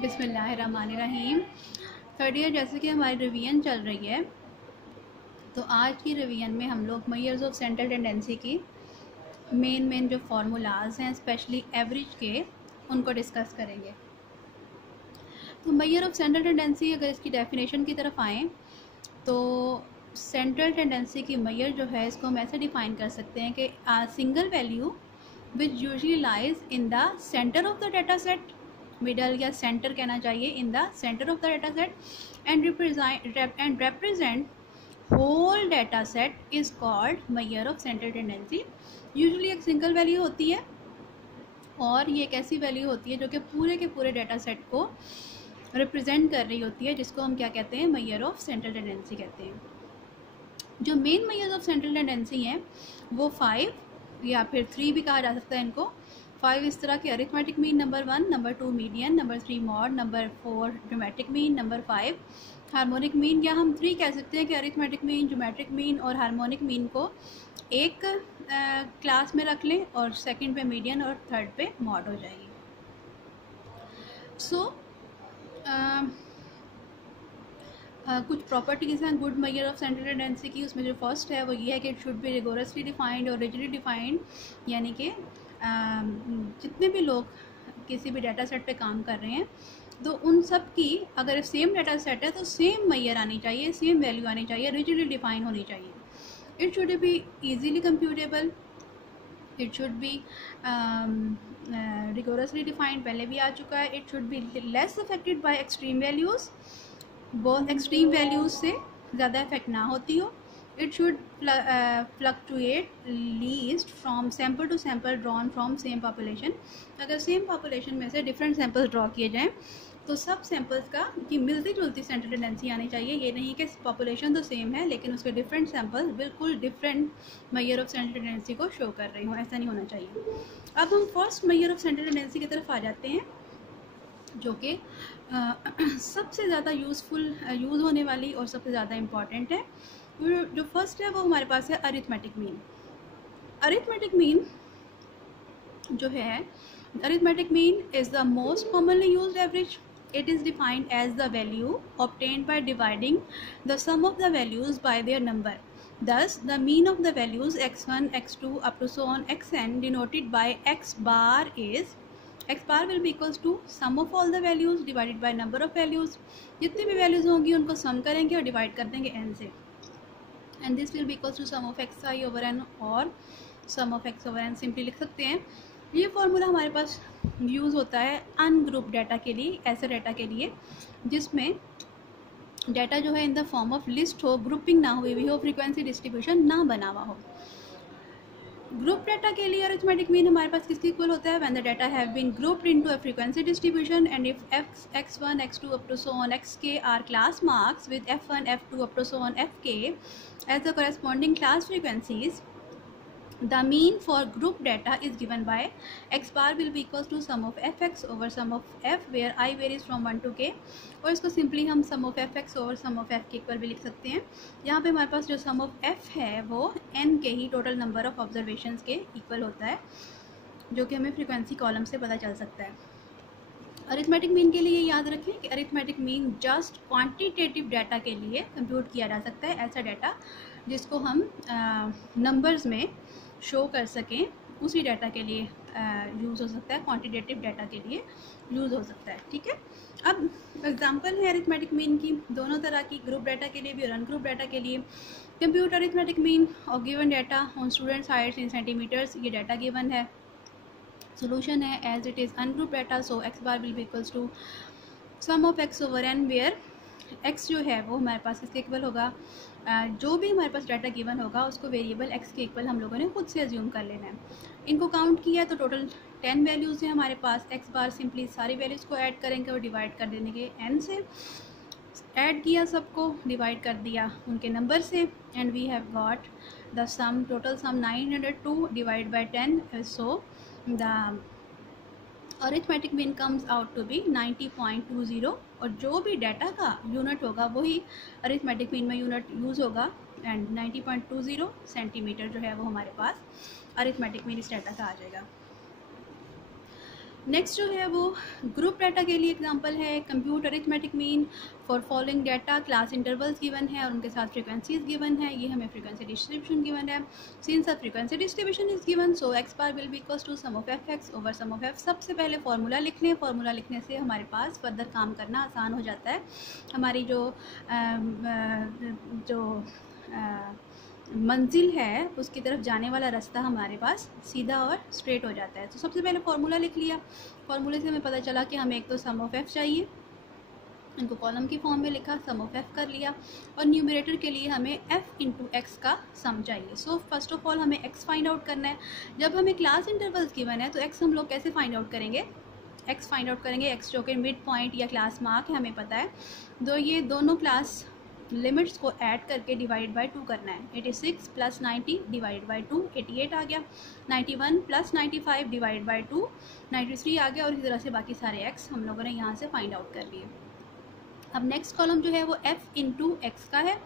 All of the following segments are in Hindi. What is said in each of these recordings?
बिस्मिल्लाहिर्रहमानिर्रहीम। थर्ड ईयर जैसे कि हमारी रिवीजन चल रही है, तो आज की रिवीजन में हम लोग मेजर्स ऑफ सेंट्रल टेंडेंसी की मेन जो फार्मूलाज हैं स्पेशली एवरेज के, उनको डिस्कस करेंगे। तो मेजर ऑफ सेंट्रल टेंडेंसी, अगर इसकी डेफिनेशन की तरफ आएँ तो सेंट्रल टेंडेंसी की मेजर जो है, इसको हम ऐसे डिफाइन कर सकते हैं कि single value which usually lies in the centre of the data set, middle या सेंटर कहना चाहिए, in the centre of the data set and represent whole data set is called measure of central tendency। Usually एक सिंगल वैल्यू होती है और ये एक ऐसी वैल्यू होती है जो कि पूरे के पूरे डाटा सेट को रिप्रेजेंट कर रही होती है, जिसको हम क्या कहते हैं, मेजर ऑफ सेंट्रल टेंडेंसी कहते हैं। जो main measures of central tendency हैं वो 5 या फिर 3 भी कहा जा सकता है इनको। 5 इस तरह के arithmetic mean, number 1, number 2 median, number 3 mod, number 4 geometric mean, number 5 harmonic mean. या हम 3 कह सकते हैं कि अरिथमेटिक मीन, ज्योमेट्रिक मीन और हार्मोनिक मीन को एक क्लास में रख लें और सेकंड पे मीडियन और थर्ड पे मॉड हो जाएगी। सो कुछ प्रॉपर्टीज़ हैं good measure of central tendency की। उसमें जो फर्स्ट है वो ये है कि it should be rigorously defined और रिजिडली डिफाइंड, यानी कि जितने भी लोग किसी भी डाटा सेट पे काम कर रहे हैं तो उन सब की अगर सेम डाटा सेट है तो सेम मेजर आनी चाहिए, सेम वैल्यू आनी चाहिए, रिजिडली डिफाइन होनी चाहिए। It should be easily computable, it should be rigorously defined, पहले भी आ चुका है। It should be less affected by extreme values, बहुत एक्सट्रीम वैल्यूज़ से ज़्यादा इफेक्ट ना होती हो। It should fluctuate least from sample to sample drawn from same population. अगर सेम पॉपुलेशन में से डिफरेंट सैम्पल्स ड्रॉ किए जाएँ तो सब सैम्पल्स का की मिलती जुलती सेंट्रल टेंडेंसी आनी चाहिए। ये नहीं कि पॉपुलेशन तो सेम है लेकिन उसके डिफरेंट सैम्पल्स बिल्कुल different measure of central tendency को शो कर रही हूँ, ऐसा नहीं होना चाहिए। अब हम first measure of central tendency की तरफ आ जाते हैं, जो कि सबसे ज़्यादा यूज़ होने वाली और सबसे ज़्यादा इम्पॉर्टेंट है। जो फर्स्ट है वो हमारे पास है अरिथमेटिक मीन। अरिथमेटिक मीन जो है, arithmetic mean is the most commonly used average. It is defined as the value obtained by dividing the sum of the values by their number. Thus, the mean of the values x1, x2 up to so on xn denoted by x bar is, x bar will be equals to sum of all the values divided by number of values। जितनी भी वैल्यूज़ होंगी उनको सम करेंगे और डिवाइड कर देंगे n से, and this will be equals to sum of xi over n और sum of x over n simply लिख सकते हैं। ये फार्मूला हमारे पास यूज़ होता है अनग्रुप डाटा के लिए, ऐसे डाटा के लिए जिसमें डाटा जो है in the form of list हो, ग्रुपिंग ना हुई हो, फ्रीक्वेंसी डिस्ट्रीब्यूशन ना बना हुआ हो। ग्रुप डाटा के लिए अरिथमेटिक मीन हमारे पास किसके इक्वल होता है, when the data have been grouped into a frequency distribution and if x1 x2 up to so on xk are class marks with f1 f2 up to so on fk as the corresponding class frequencies, the mean for group data is given by x bar will be equals to sum of fx over sum of f where I varies from 1 to k। और इसको सिंपली हम sum of fx over sum of f के इक्वल भी लिख सकते हैं। यहाँ पे हमारे पास जो sum of f है वो n के ही टोटल नंबर ऑफ ऑब्जर्वेशंस के इक्वल होता है, जो कि हमें फ्रीक्वेंसी कॉलम से पता चल सकता है। अरिथमेटिक मीन के लिए याद रखें कि arithmetic mean just quantitative data के लिए कंप्यूट किया जा सकता है, ऐसा डाटा जिसको हम नंबर्स में शो कर सकें, उसी डाटा के लिए यूज़ हो सकता है, क्वांटिटेटिव डाटा के लिए यूज़ हो सकता है। ठीक है, अब एग्जांपल है अरिथमेटिक मीन की दोनों तरह की, ग्रुप डाटा के लिए भी और अनग्रुप डाटा के लिए। Compute arithmetic mean of given data on students heights in centimetres, ये डाटा गिवन है। सोल्यूशन है as it is ungroup data, so X bar will be equals to sum of X over N where X जो है वो हमारे पास इसके इक्वल होगा, जो भी हमारे पास डाटा गिवन होगा उसको वेरिएबल x के इक्वल हम लोगों ने खुद से अज्यूम कर लेना है। इनको काउंट किया तो टोटल 10 वैल्यूज़ हैं हमारे पास। x बार सिंपली सारी वैल्यूज़ को ऐड करेंगे और डिवाइड कर देने के n से, ऐड किया सबको, डिवाइड कर दिया उनके नंबर से, and we have got the sum, total sum 902 divide by 10, so the arithmetic mean comes out to be 90.20। और जो भी डाटा का यूनिट होगा वही अरिथमेटिक मीन में यूनिट यूज़ होगा, एंड 90.20 सेंटीमीटर जो है वो हमारे पास अरिथमेटिक मीन इस डाटा का आ जाएगा। नेक्स्ट जो है वो ग्रुप डाटा के लिए एग्जांपल है। Compute arithmetic mean for following data, class intervals given है और उनके साथ फ्रीक्वेंसीज गिवन है। ये हमें फ्रीक्वेंसी डिस्ट्रीब्यूशन गिवन है। Since the frequency distribution is given so X bar will be equals to sum of F X over sum of F. सबसे पहले फार्मूला लिख लें। फार्मूला लिखने से हमारे पास फर्दर काम करना आसान हो जाता है। हमारी जो मंजिल है उसकी तरफ जाने वाला रास्ता हमारे पास सीधा और स्ट्रेट हो जाता है। तो सबसे पहले फार्मूला लिख लिया। फार्मूले से हमें पता चला कि हमें एक तो सम ऑफ एफ चाहिए, इनको कॉलम की फॉर्म में लिखा, सम ऑफ एफ कर लिया। और न्यूमरेटर के लिए हमें एफ इंटू एक्स का सम चाहिए। सो फर्स्ट ऑफ ऑल हमें एक्स फाइंड आउट करना है। जब हमें क्लास इंटरवल्स गिवन है तो एक्स हम लोग कैसे फाइंड आउट करेंगे? एक्स फाइंड आउट करेंगे, एक्स जो कि मिड पॉइंट या क्लास मार्क है हमें पता है। ये दोनों क्लास लिमिट्स को ऐड करके डिवाइड बाय 2 करना है। 86 + 90 डिवाइड बाय 2 88 आ गया। 91 + 95 डिवाइड बाय 2 93 आ गया। और इसी तरह से बाकी सारे एक्स हम लोगों ने यहाँ से फाइंड आउट कर लिए। अब नेक्स्ट कॉलम जो है वो एफ इंटू एक्स का है।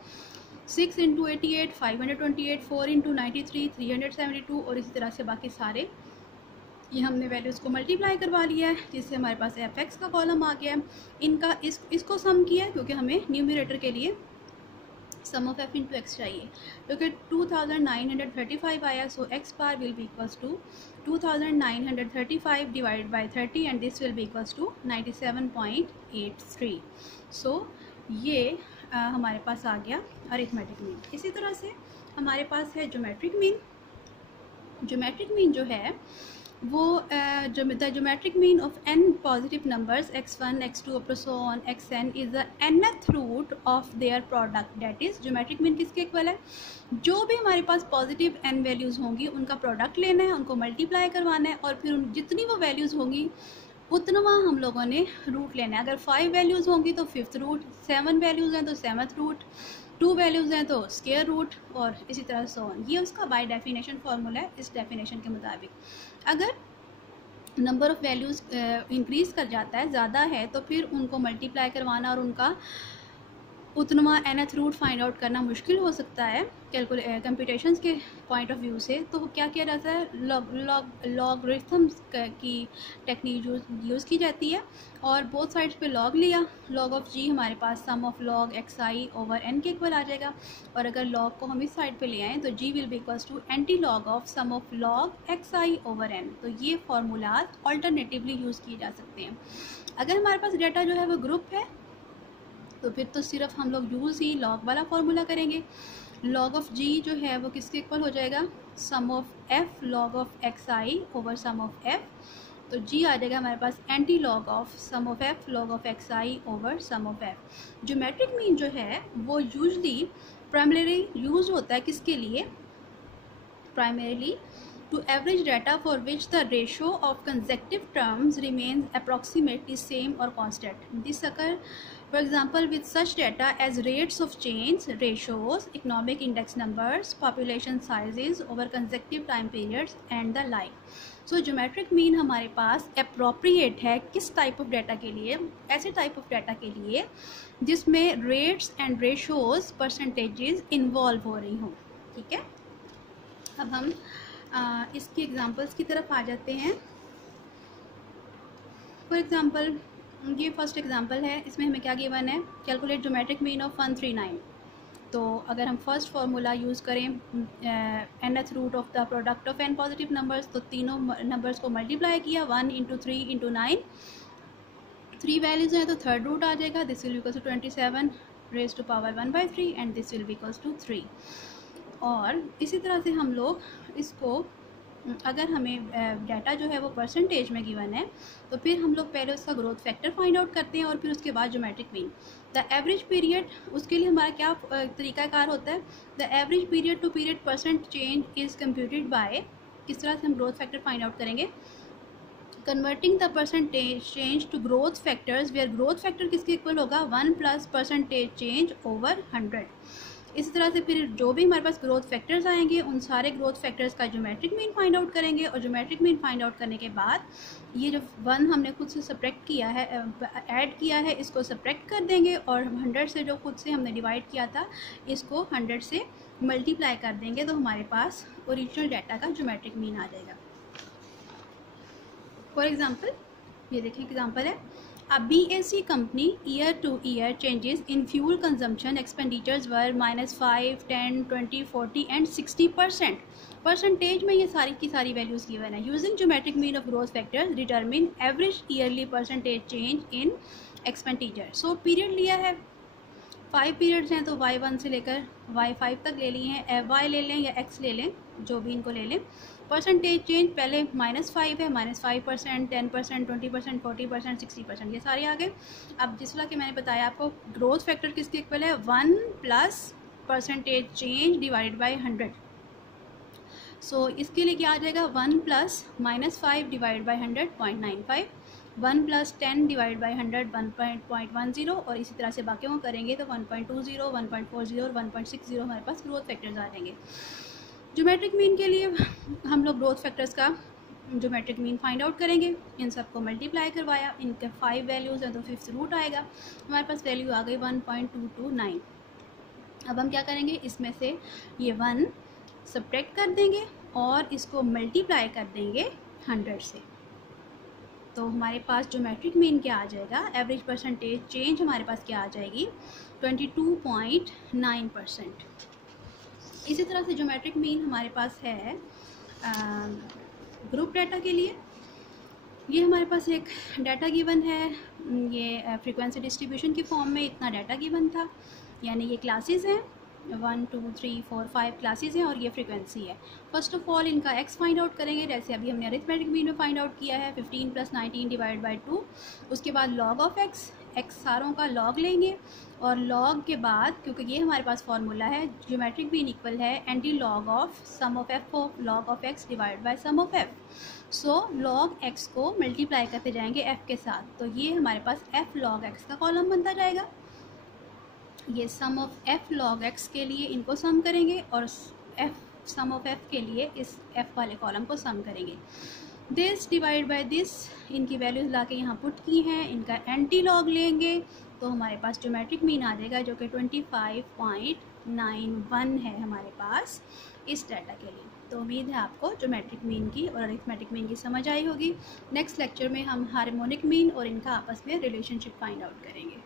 6 × 88 528, 4 × 93 372 और इसी तरह से बाकी सारे ये हमने वैल्यूज़ को मल्टीप्लाई करवा लिया है, जिससे हमारे पास एफ एक्स का कॉलम आ गया है। इनका इसको सम किया है क्योंकि हमें न्यूमरेटर के लिए sum of F into X चाहिए, क्योंकि 2935 आया। So X bar will be equals to 2935 divide by 30 and this will be equals to 97.83। So ये हमारे पास आ गया अरिथमेटिक मीन। इसी तरह से हमारे पास है ज्योमेट्रिक मीन। ज्योमेट्रिक मीन जो है वो the geometric mean of n positive numbers x1 x2 up to so on xn is the nth root of their product. That is geometric mean किसके इक्वल है? जो भी हमारे पास पॉजिटिव n वैल्यूज़ होंगी उनका प्रोडक्ट लेना है, उनको मल्टीप्लाई करवाना है और फिर जितनी वो वैल्यूज़ होंगी उतना हम लोगों ने रूट लेना है। अगर 5 वैल्यूज़ होंगी तो 5th रूट, 7 वैल्यूज़ हैं तो 7th रूट, 2 वैल्यूज़ हैं तो स्क्वायर रूट और इसी तरह सो ऑन। ये उसका बाय डेफिनेशन फार्मूला है। इस डेफिनेशन के मुताबिक अगर नंबर ऑफ़ वैल्यूज़ इंक्रीज़ कर जाता है, ज़्यादा है, तो फिर उनको मल्टीप्लाई करवाना और उनका उतना nth रूट फाइंड आउट करना मुश्किल हो सकता है कंप्यूटेशंस के पॉइंट ऑफ व्यू से। तो क्या किया जाता है? लॉगरिथम्स की टेक्निक यूज़ की जाती है और बोथ साइड्स पे लॉग लिया। लॉग ऑफ जी हमारे पास sum of log X I over N के इक्वल आ जाएगा और अगर लॉग को हम इस साइड पे ले आएँ तो G will be equals to anti log of sum of log X I over N. तो ये फार्मूलाज ऑल्टरनेटिवली यूज़ किए जा सकते हैं। अगर हमारे पास डाटा जो है वो ग्रुप है तो फिर तो सिर्फ हम लोग यूज़ ही लॉग वाला फार्मूला करेंगे। लॉग ऑफ जी जो है वो किसके इक्वल हो जाएगा? Sum of F log of X I over sum of F. तो जी आ जाएगा हमारे पास anti log of sum of F log of X I over sum of F. Geometric mean जो है वो यूजली प्राइमरी यूज होता है किसके लिए? Primarily to average data for which the ratio of consecutive terms remains approximately same or constant. This occur, for example, with such data as rates of change, ratios, economic index numbers, population sizes over consecutive time periods and the like. So geometric mean हमारे पास appropriate है किस type of data के लिए? ऐसे type of data के लिए जिसमें rates and ratios percentages involve हो रही हों। ठीक है, अब हम इसकी एग्जांपल्स की तरफ आ जाते हैं। फॉर एग्जांपल ये फर्स्ट एग्जांपल है, इसमें हमें क्या गिवन है? Calculate geometric mean of 139। तो अगर हम फर्स्ट फार्मूला यूज़ करें nth root of the product of n positive numbers, तो तीनों नंबर्स को मल्टीप्लाई किया 1 × 3 × 9, 3 वैल्यूज़ हैं तो थर्ड रूट आ जाएगा। This will equals to 27 raise to power 1/3 and this will equals to 3। और इसी तरह से हम लोग इसको अगर हमें डाटा जो है वो परसेंटेज में गिवन है तो फिर हम लोग पहले उसका ग्रोथ फैक्टर फाइंड आउट करते हैं और फिर उसके बाद geometric mean. The average period, उसके लिए हमारा क्या तरीकाकार होता है? The average period to period percent change is computed by, किस तरह से हम ग्रोथ फैक्टर फाइंड आउट करेंगे? Converting the percentage change to growth factors where growth factor किसके इक्वल होगा? 1 + परसेंटेज चेंज ओवर 100। इसी तरह से फिर जो भी हमारे पास ग्रोथ फैक्टर्स आएंगे उन सारे ग्रोथ फैक्टर्स का ज्योमेट्रिक मीन फाइंड आउट करेंगे और ज्योमेट्रिक मीन फाइंड आउट करने के बाद ये जो 1 हमने खुद से सब्ट्रैक्ट किया है, ऐड किया है, इसको सब्ट्रैक्ट कर देंगे और 100 से जो खुद से हमने डिवाइड किया था इसको 100 से मल्टीप्लाई कर देंगे तो हमारे पास ओरिजिनल डाटा का ज्योमेट्रिक मीन आ जाएगा। फॉर एग्ज़ाम्पल ये देखें एग्जांपल है, A BAC company year to year changes in fuel consumption expenditures were -5, 10, 20, 40 and 60%. Percentage में ये सारी की सारी वैल्यूज़ गिवन है। Using geometric mean of growth factors determine average yearly percentage change in expenditure. So period लिया है, 5 पीरियड्स हैं तो y1 से लेकर y5 तक ले लिए हैं, y ले लें या x ले लें, जो भी इनको ले लें। परसेंटेज चेंज पहले -5 है, -5%, 10%, 20%, 40%, 60%, ये सारे आ गए। अब जिस तरह कि मैंने बताया आपको, ग्रोथ फैक्टर किसके इक्वल है, 1 plus percentage change divided by 100। सो इसके लिए क्या आ जाएगा, 1 plus -5 divide by 100 0.95, 1 plus 10 divide by 100 1.10, और इसी तरह से बाकियों को करेंगे तो 1.20, 1.40 और 1.60 हमारे पास ग्रोथ फैक्टर्स आ जाएंगे। ज्योमेट्रिक मीन के लिए हम लोग ग्रोथ फैक्टर्स का ज्योमेट्रिक मीन फाइंड आउट करेंगे। इन सबको मल्टीप्लाई करवाया, इनके 5 वैल्यूज़ हैं तो 5th रूट आएगा, हमारे पास वैल्यू आ गई 1.229। अब हम क्या करेंगे, इसमें से ये 1 सब्ट्रैक्ट कर देंगे और इसको मल्टीप्लाई कर देंगे 100 से, तो हमारे पास ज्योमेट्रिक मीन क्या आ जाएगा, एवरेज परसेंटेज चेंज हमारे पास क्या आ जाएगी, 22.9%। इसी तरह से ज्योमेट्रिक मीन हमारे पास है ग्रुप डाटा के लिए। ये हमारे पास एक डाटा गिवन है, ये फ्रीक्वेंसी डिस्ट्रीब्यूशन की फॉर्म में इतना डाटा गिवन था, यानी ये क्लासेस हैं, 1 2 3 4 5 क्लासेस हैं और ये फ्रीक्वेंसी है। फर्स्ट ऑफ ऑल इनका एक्स फाइंड आउट करेंगे, जैसे अभी हमने अरिथमेटिक मीन में फाइंड आउट किया है, 15 प्लस 19 डिवाइड बाई 2। उसके बाद लॉग ऑफ एक्स सारों का लॉग लेंगे, और लॉग के बाद, क्योंकि ये हमारे पास फॉर्मूला है, ज्योमेट्रिक मीन इक्वल है anti log of sum of F of log of X divide by sum of F. So log X को मल्टीप्लाई करते जाएंगे एफ के साथ, तो ये हमारे पास एफ लॉग एक्स का कॉलम बनता जाएगा। ये sum of F log X के लिए इनको सम करेंगे, और एफ सम ऑफ एफ के लिए इस एफ वाले कॉलम को सम करेंगे। दिस डिवाइड बाय दिस, इनकी वैल्यूज़ ला के यहाँ पुट की हैं, इनका एंटी लॉग लेंगे तो हमारे पास ज्योमेट्रिक मीन आ जाएगा, जो कि 25.91 है हमारे पास इस डाटा के लिए। तो उम्मीद है आपको ज्योमेट्रिक मीन की और अरिथमेटिक मीन की समझ आई होगी। नेक्स्ट लेक्चर में हम हार्मोनिक मीन और इनका आपस में रिलेशनशिप फाइंड आउट करेंगे।